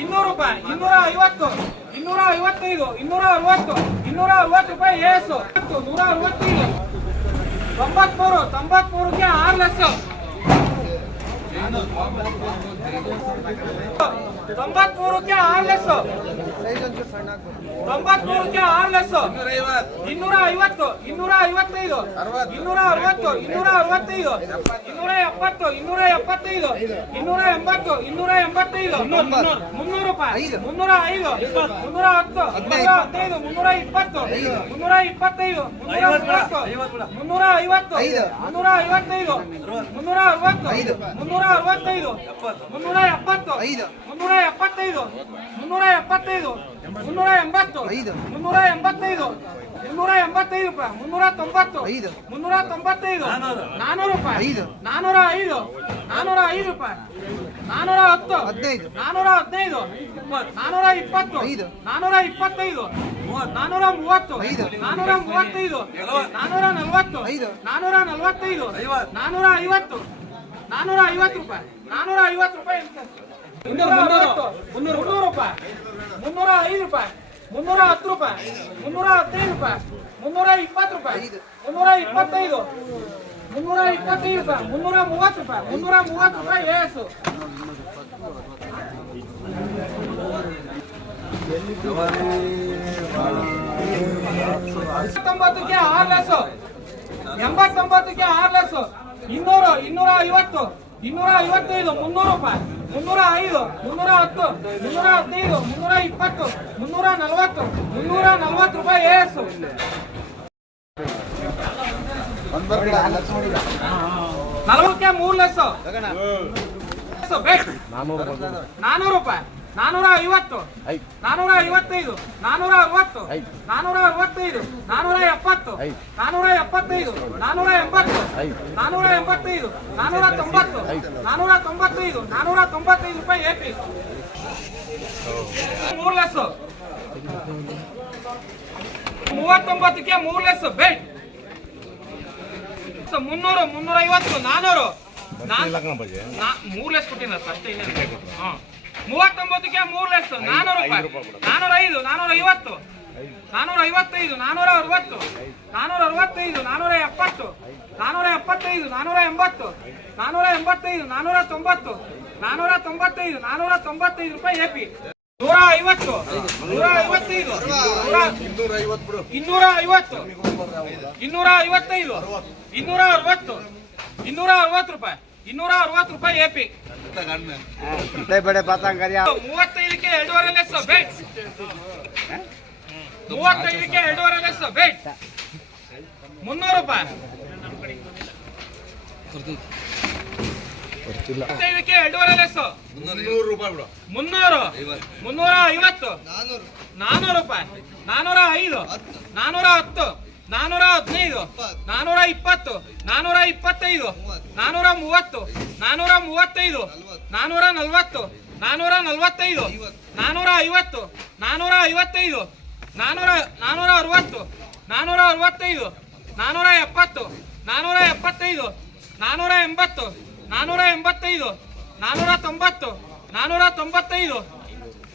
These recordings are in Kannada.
ಇನ್ನೂರು ರೂಪಾಯಿ, ಇನ್ನೂರ ಐವತ್ತು, ಇನ್ನೂರ ಐವತ್ತೈದು, ಇನ್ನೂರ ಅರವತ್ತು ಇನ್ನೂರ ಅರವತ್ತು ರೂಪಾಯಿ ಏಸು. ನೂರ ಅರವತ್ತೈದು. ತೊಂಬತ್ಮೂರು, ತೊಂಬತ್ಮೂರಕ್ಕೆ ಆರು ಲಕ್ಷ. ತೊಂಬತ್ಮೂರಕ್ಕೆ ಆರು ಲಕ್ಷ. ತೊಂಬತ್ಮೂರಕ್ಕೆ ಇನ್ನೂರ ಐವತ್ತು ಇನ್ನೂರ ಐವತ್ತೈದು ಇನ್ನೂರ ಅರವತ್ತು. ಇನ್ನೂರ ಅರವತ್ತೈದು ಇನ್ನೂರ ಎಪ್ಪತ್ತು ಇನ್ನೂರ ಎಪ್ಪತ್ತೈದು ಇನ್ನೂರ ಎಂಬತ್ತು ಇನ್ನೂರ ಎಂಬತ್ತೈದು ಮುನ್ನೂರು ರೂಪಾಯಿ ಮುನ್ನೂರ ಐದು. ಮುನ್ನೂರ ಹತ್ತು ಮುನ್ನೂರ ಹದಿನೈದು. ಮುನ್ನೂರ ಇಪ್ಪತ್ತು ಮುನ್ನೂರ ಇಪ್ಪತ್ತೈದು ಮುನ್ನೂರ ಮೂವತ್ತು ಮುನ್ನೂರ ಐವತ್ತು. ಮುನ್ನೂರ ಐವತ್ತೈದು ಮುನ್ನೂರ ಅರವತ್ತು. ಮುನ್ನೂರ ಅರವತ್ತೈದು ಮುನ್ನೂರ ಎಪ್ಪತ್ತು. ಮುನ್ನೂರ ಎಪ್ಪತ್ತೈದು ಮುನ್ನೂರ ಎಪ್ಪತ್ತೈದು ಮುನ್ನೂರ ಎಂಬತ್ತು ಮುನ್ನೂರ ಎಂಬತ್ತೈದು ಮುನ್ನೂರ ಎಂಬತ್ತೈದು ರೂಪಾಯಿ. ಮುನ್ನೂರ ತೊಂಬತ್ತು ಮುನ್ನೂರ ತೊಂಬತ್ತೈದು ನಾನೂರು ರೂಪಾಯಿ. ನಾನೂರ ಐದು. ನಾನೂರ ಐದು ರೂಪಾಯಿ. ನಾನೂರ ಹತ್ತು ಹದಿನೈದು. ನಾನೂರ ಹದಿನೈದು ನಾನೂರ ಇಪ್ಪತ್ತು ನಾನೂರ ಇಪ್ಪತ್ತೈದು ನಾನೂರ ಮೂವತ್ತು. ನಾನೂರ ಮೂವತ್ತೈದು ನಾನೂರ ನಲವತ್ತು ನಾನೂರ ನಲ್ವತ್ತೈದು ನಾನೂರ ಐವತ್ತು. ನಾನೂರ ಐವತ್ತು ರೂಪಾಯಿ. ನಾನೂರ ಐವತ್ತು ರೂಪಾಯಿ ಮುನ್ನೂರ ರೂಪಾಯಿ. ಮುನ್ನೂರ ಐದು ರೂಪಾಯಿ, ಮುನ್ನೂರ ಹತ್ತು ರೂಪಾಯಿ, ಮುನ್ನೂರ ಹದಿನೈದು ರೂಪಾಯಿ, ಮುನ್ನೂರ ಇಪ್ಪತ್ತು ರೂಪಾಯಿ, ಮುನ್ನೂರ ಇಪ್ಪತ್ತೈದು ಮುನ್ನೂರ ಇಪ್ಪತ್ತೈದು ರೂಪಾಯಿ, ಮುನ್ನೂರ ಮೂವತ್ತು ರೂಪಾಯಿ, ಮುನ್ನೂರ ಮೂವತ್ತು ರೂಪಾಯಿ ಏಸು. ಎಂಬತ್ತೊಂಬತ್ತಕ್ಕೆ ಆರು ಲೆಸ್ ಎಂಬತ್ತೊಂಬತ್ತಕ್ಕೆ ಆರು ಲೆಸ್ ಇನ್ನೂರು, ಇನ್ನೂರ ಐವತ್ತು, ಇನ್ನೂರ ಐವತ್ತೈದು, ಮುನ್ನೂರು ರೂಪಾಯಿ. ಮುನ್ನೂರ ಐದು ಮುನ್ನೂರ ಹತ್ತು ಮುನ್ನೂರ ಹದಿನೈದು ಮುನ್ನೂರ ಇಪ್ಪತ್ತು ಮುನ್ನೂರ ನಲವತ್ತು ಮುನ್ನೂರ ನಲವತ್ತು ರೂಪಾಯಿ ಏಸು ನಲವತ್ತಕ್ಕೆ ಮೂರು ಲಕ್ಷ ನಾನೂರು ರೂಪಾಯಿ. ನಾನೂರ ಐವತ್ತು ನಾನೂರ ಐವತ್ತೈದು ನಾನೂರ ಅರವತ್ತು ನಾನೂರ ಅರವತ್ತೈದು ನಾನೂರ ಎಪ್ಪತ್ತು ನಾನೂರ ಎಪ್ಪತ್ತೈದು ನಾನೂರ ಎಂಬತ್ತು ನಾನೂರ ಎಂಬತ್ತೈದು ನಾನೂರ ತೊಂಬತ್ತು ನಾನೂರ ತೊಂಬತ್ತೈದು ನಾನೂರ ತೊಂಬತ್ತೈದು ರೂಪಾಯಿ ಎಪಿ ಮೂರು ಲೆಸ್ ಮೂವತ್ತೊಂಬತ್ತಕ್ಕೆ ಮೂರು ಲೆಸ್ ಬೇಟ್ ಮುನ್ನೂರು ಮುನ್ನೂರ ಐವತ್ತು ನಾನೂರು ಮೂರು ನಾ- ಮೂರ್ ಲೆಸ್ ಕೊಟ್ಟಿಲ್ಲ ಸರ್ ಅಷ್ಟೇ ಇಲ್ಲ ಹಾ. ಮೂವತ್ತೊಂಬತ್ತಕ್ಕೆ ಮೂರ್ ಲಕ್ಷ ನಾನೂರು ರೂಪಾಯಿ ನಾನೂರ ಐದು ನಾನೂರ ಐವತ್ತು ನಾನೂರ ಐವತ್ತೈದು ನಾನೂರ ಅರವತ್ತು ನಾನೂರ ಅರವತ್ತೈದು ನಾನೂರ ಎಪ್ಪತ್ತು ನಾನೂರ ಎಪ್ಪತ್ತೈದು ನಾನೂರ ಎಂಬತ್ತು ನಾನೂರ ಎಂಬತ್ತೈದು ನಾನೂರ ತೊಂಬತ್ತು ನಾನೂರ ತೊಂಬತ್ತೈದು ನಾನೂರ ತೊಂಬತ್ತೈದು ರೂಪಾಯಿ ಎ ಪಿ ನೂರ ಐವತ್ತು ನೂರ ಐವತ್ತೈದು ನೂರ- ಇನ್ನೂರ ಐವತ್ತು ಇನ್ನೂರ ಐವತ್ತೈದು ಇನ್ನೂರ ಅರವತ್ತು ಇನ್ನೂರ ಅರವತ್ತು ರೂಪಾಯಿ. ಇನ್ನೂರ ಅರವತ್ತು ರೂಪಾಯಿ ಎ बड़े ಬೇಡ ಪಾತಾಂಗರಿಯ ಮೂವತ್ತೈದಕ್ಕೆ ಎರಡೂವರೆ ಲಕ್ಷ ಮೂವತ್ತೈದಕ್ಕೆ ಎರಡೂವರೆ ಲಕ್ಷ ಮುನ್ನೂರು ರೂಪಾಯಿ ಐದಕ್ಕೆ ಎರಡೂವರೆ ರೂಪಾಯಿ ಬಿಡು. ಮುನ್ನೂರು. ಮುನ್ನೂರ ಐವತ್ತು. ನಾನೂರು. ರೂಪಾಯಿ ನಾನೂರ ಐದು ನಾನೂರ ಹತ್ತು. ನಾನೂರ ಹದಿನೈದು, ನಾನೂರ ಇಪ್ಪತ್ತು, ನಾನೂರ ಇಪ್ಪತ್ತೈದು, ನಾನೂರ ಮೂವತ್ತು, ನಾನೂರ ಮೂವತ್ತೈದು, ನಾನೂರ ನಲ್ವತ್ತು, ನಾನೂರ ನಲ್ವತ್ತೈದು, ನಾನೂರ ಐವತ್ತು, ನಾನೂರ ಐವತ್ತೈದು, ನಾನೂರ ನಾನೂರ ಅರವತ್ತು, ನಾನೂರ ಅರವತ್ತೈದು, ನಾನೂರ ಎಪ್ಪತ್ತು, ನಾನೂರ ಎಪ್ಪತ್ತೈದು, ನಾನೂರ ಎಂಬತ್ತು, ನಾನೂರ ಎಂಬತ್ತೈದು, ನಾನೂರ ತೊಂಬತ್ತು, ನಾನೂರ ತೊಂಬತ್ತೈದು,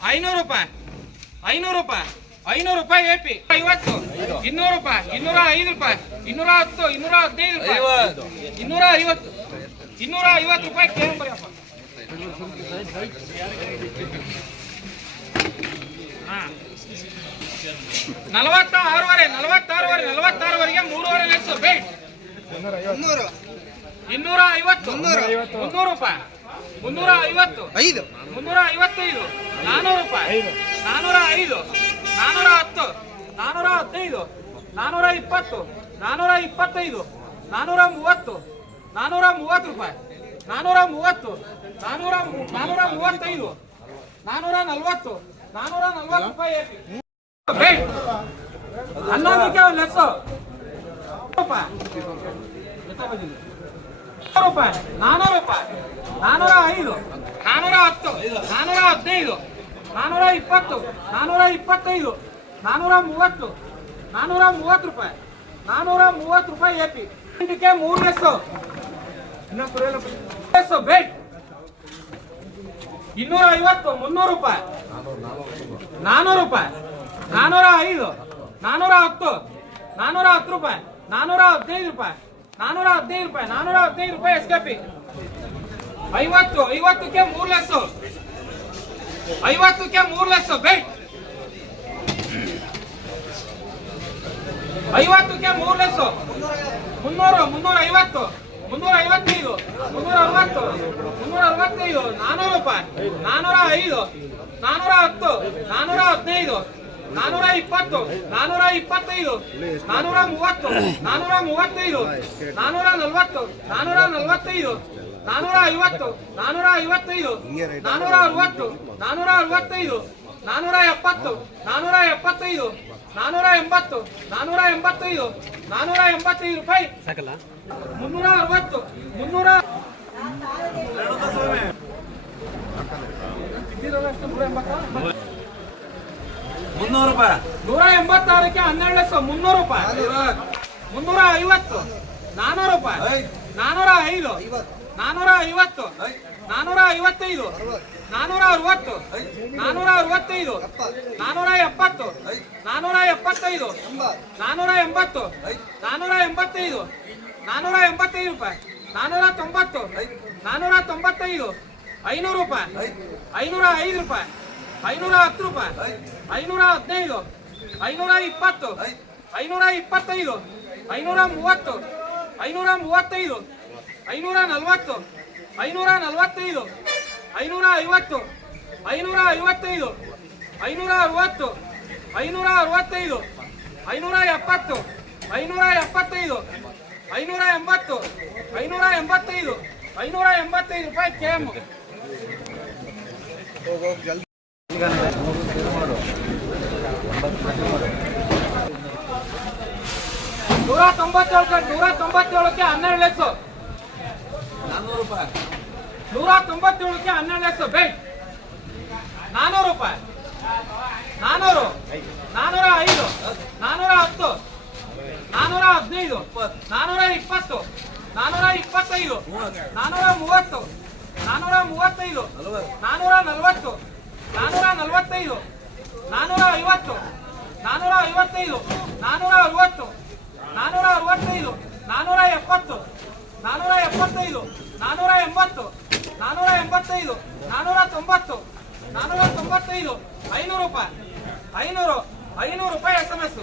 ಐನೂರು ರೂಪಾಯಿ ಐನೂರು ರೂಪಾಯಿ. ಐನೂರು ರೂಪಾಯಿ ಎಪಿ ಐವತ್ತು. ಇನ್ನೂರು ರೂಪಾಯಿ ಇನ್ನೂರ ಐದು ರೂಪಾಯಿ ಇನ್ನೂರ ಹತ್ತು ಇನ್ನೂರ ಹದಿನೈದು ರೂಪಾಯಿ. ಇನ್ನೂರ ಐವತ್ತು. ಇನ್ನೂರ ಐವತ್ತು ರೂಪಾಯಿ ಕೇಳಿ ನಲವತ್ತ ಆರೂವರೆ ನಲವತ್ತಾರೂವರೆ ನಲವತ್ತಾರೂವರೆಗೆ ಮೂರುವರೆ ಲಕ್ಷ ಬೇಟ್ ಇನ್ನೂರ ಐವತ್ತು. ಮುನ್ನೂರು. ರೂಪಾಯಿ. ಮುನ್ನೂರ ಐವತ್ತು. ಐದು. ಮುನ್ನೂರ ಐವತ್ತೈದು. ನಾನೂರು ರೂಪಾಯಿ. ನಾನೂರ ಐದು. ನಾನೂರ ಹತ್ತು ನಾನೂರ ಹದಿನೈದು ನಾನೂರ ಇಪ್ಪತ್ತು ನಾನೂರ ಇಪ್ಪತ್ತೈದು ನಾನೂರ ಮೂವತ್ತು ನಾನೂರ ಮೂವತ್ತು ರೂಪಾಯಿ ನಾನೂರ ಮೂವತ್ತು ನಾನೂರ ನಾನೂರ ಮೂವತ್ತೈದು ನಾನೂರ ನಲ್ವತ್ತು ನಾನೂರ ನಲ್ವತ್ತು ರೂಪಾಯಿ. ಹನ್ನೊಂದಕ್ಕೆ ಒಂದು ಲೆಸ್ಸು ರೂಪಾಯಿ ರೂಪಾಯಿ. ನಾನೂರು ರೂಪಾಯಿ. ನಾನೂರ ಐದು ನಾನೂರ ಹತ್ತು ನಾನೂರ ಹದಿನೈದು ನಾನೂರ ಇಪ್ಪತ್ತು ನಾನೂರ ಇಪ್ಪತ್ತೈದು ನಾನೂರ ಮೂವತ್ತು ನಾನೂರ ಮೂವತ್ತು ರೂಪಾಯಿ ನಾನೂರ ಮೂವತ್ತು ರೂಪಾಯಿ ಎಪಿ ಎಂಟಕ್ಕೆ ಮೂರು ಲೆಸ್ಸು ಲೆಸ್ಸು ಬೇಟ್ ಇನ್ನೂರ ಐವತ್ತು ಮುನ್ನೂರು ರೂಪಾಯಿ. ನಾನ್ನೂರು ರೂಪಾಯಿ. ನಾನೂರ ಐದು ನಾನ್ನೂರ ಹತ್ತು ನಾನ್ನೂರ ಹತ್ತು ರೂಪಾಯಿ ನಾನೂರ ಹದಿನೈದು ರೂಪಾಯಿ ನಾನೂರ ಹದಿನೈದು ರೂಪಾಯಿ ನಾನ್ನೂರ ಹದಿನೈದು ರೂಪಾಯಿ ಎಸ್ ಕೆ ಪಿ ಐವತ್ತು ಐವತ್ತಕ್ಕೆ ಮೂರು ಲೆಸ್ಸು ಐವತ್ತಕ್ಕೆ ಮೂರು ಲಕ್ಷ ಬೇಟ್ ಐವತ್ತಕ್ಕೆ ಮೂರು ಲಕ್ಷ. ಮುನ್ನೂರು, ಮುನ್ನೂರ ಐವತ್ತು. ಮುನ್ನೂರ ಐವತ್ತೈದು, ಮುನ್ನೂರ ಅರವತ್ತು, ಮುನ್ನೂರ ಅರವತ್ತೈದು, ನಾನೂರು ರೂಪಾಯಿ, ನಾನೂರ ಐದು, ನಾನೂರ ಹತ್ತು, ನಾನೂರ ಹದಿನೈದು, ನಾನೂರ ಇಪ್ಪತ್ತು, ನಾನೂರ ಇಪ್ಪತ್ತೈದು, ನಾನೂರ ಮೂವತ್ತು, ನಾನೂರ ಮೂವತ್ತೈದು, ನಾನೂರ ನಲ್ವತ್ತು, ನಾನೂರ ನಲ್ವತ್ತೈದು ನಾನೂರ ಐವತ್ತು ನಾನೂರ ಐವತ್ತೈದು ನಾನೂರ ಅರವತ್ತು ನಾನೂರ ಅರವತ್ತೈದು ನಾನೂರ ಎಪ್ಪತ್ತು ನಾನೂರ ಎಪ್ಪತ್ತೈದು ನಾನೂರ ಎಂಬತ್ತು ನಾನೂರ ಎಂಬತ್ತೈದು ನಾನೂರ ಎಂಬತ್ತೈದು ರೂಪಾಯಿ. ಮುನ್ನೂರ ಅರವತ್ತು ಮುನ್ನೂರ ಮುನ್ನೂರು ರೂಪಾಯಿ. ನೂರ ಎಂಬತ್ತಾರಕ್ಕೆ ಹನ್ನೆರಡು ಲಕ್ಷ ಮುನ್ನೂರು ರೂಪಾಯಿ. ಮುನ್ನೂರ ಐವತ್ತು ನಾನೂರು ರೂಪಾಯಿ. ನಾನೂರ ಐದು ನಾನೂರ ಐವತ್ತು ನಾನೂರ ಐವತ್ತೈದು ನಾನೂರ ಅರವತ್ತು ನಾನೂರ ಅರವತ್ತೈದು ನಾನೂರ ಎಪ್ಪತ್ತು ನಾನೂರ ಎಪ್ಪತ್ತೈದು ನಾನೂರ ಎಂಬತ್ತು ನಾನೂರ ಎಂಬತ್ತೈದು ನಾನೂರ ಎಂಬತ್ತೈದು ರೂಪಾಯಿ. ನಾನೂರ ತೊಂಬತ್ತು ನಾನೂರ ತೊಂಬತ್ತೈದು ಐನೂರು ರೂಪಾಯಿ. ಐನೂರ ಐದು ರೂಪಾಯಿ. ಐನೂರ ಹತ್ತು ರೂಪಾಯಿ. ಐನೂರ ಹದಿನೈದು ಐನೂರ ಇಪ್ಪತ್ತು ಐನೂರ ಇಪ್ಪತ್ತೈದು ಐನೂರ ಮೂವತ್ತು ಐನೂರ ಮೂವತ್ತೈದು ಐನೂರ ನಲವತ್ತು ಐನೂರ ನಲವತ್ತೈದು ಐನೂರ ಐವತ್ತು ಐನೂರ ಐವತ್ತೈದು ಐನೂರ ಅರವತ್ತು ಐನೂರ ಅರವತ್ತೈದು ಐನೂರ ಎಪ್ಪತ್ತು ಐನೂರ ಎಪ್ಪತ್ತೈದು ಐನೂರ ಎಂಬತ್ತು ಐನೂರ ಎಂಬತ್ತೈದು ಐನೂರ ಎಂಬತ್ತೈದು ರೂಪಾಯಿ ಕೆ ಎಂ ನೂರ ತೊಂಬತ್ತೇಳು ನೂರ ತೊಂಬತ್ತೇಳಕ್ಕೆ ಹನ್ನೆರಡು ಲೆಸ್ಸು ನಾನ್ನೂರು ರೂಪಾಯಿ ನೂರ ತೊಂಬತ್ತೇಳಕ್ಕೆ ಹನ್ನೆರಡು ಎಸ್ ಬೇಟ್ ನಾನೂರು ರೂಪಾಯಿ. ನಾನೂರು. ನಾನೂರ ಐದು. ನಾನೂರ ಹತ್ತು. ನಾನೂರ ಹದಿನೈದು. ನಾನೂರ ಇಪ್ಪತ್ತು. ನಾನೂರ ಇಪ್ಪತ್ತೈದು. ನಾನೂರ ಮೂವತ್ತು. ನಾನೂರ ಮೂವತ್ತೈದು. ನಾನೂರ ನಲವತ್ತು. ನಾನೂರ ನಲವತ್ತೈದು. ನಾನೂರ ಐವತ್ತು. ನಾನೂರ ಐವತ್ತೈದು. ನಾನೂರ ಅರವತ್ತೈದು ನಾನೂರ ಎಪ್ಪತ್ತು ನಾನೂರ ಎಪ್ಪತ್ತೈದು ನಾನೂರ ಎಂಬತ್ತು ಎಂಬತ್ತೈದು ನಾನೂರ ತೊಂಬತ್ತು ನಾನೂರ ತೊಂಬತ್ತೈದು ಐನೂರು ರೂಪಾಯಿ ಐನೂರು ಐನೂರು ರೂಪಾಯಿ ಎಸ್ ಎಂ ಎಸ್